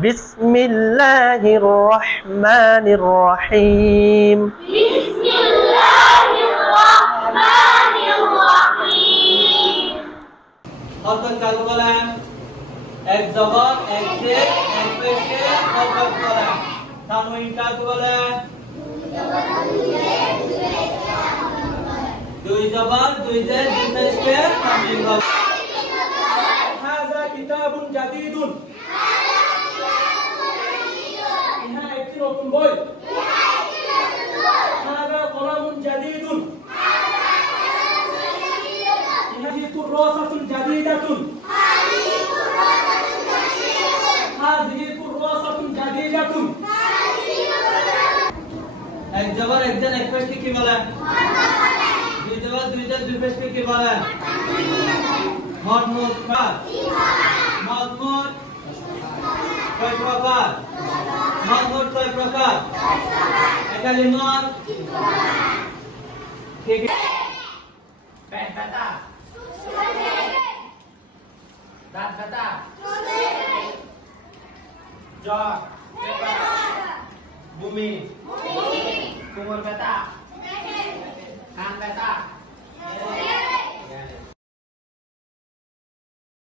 বিসমিল্লাহির রহমানির রহিম। বিসমিল্লাহির রহমানির রহিম। হরকত কাকে বলে? এক জবর, এক জের, এক পেশকে হরকত বলে। তানউইন কাকে বলে? দুই জবর, দুই জের, দুই পেশকে তানউইন বলে। হাযা কিতাবুন জাদীদুন। ইহা একটি নতুন বই। হাযা কলামুন জাদীদুন। ইহা কুররাসাতুন জাদীদাতুন। হাযিহি কুররাসাতুন জাদীদাতুন। এক জবর, এক জের, এক পেশকে কি বলে? দুই জবর, দুই জের, দুই পেশকে কি বলে? মদমুদ কার? মদমুদ কয় প্রকার? মদমুদ কয় প্রকার? একালি মদ ঠিক। পেট ব্যথা, দাঁত ব্যথা, জ্বর, বমি, কোমর ব্যথা, কান ব্যথা,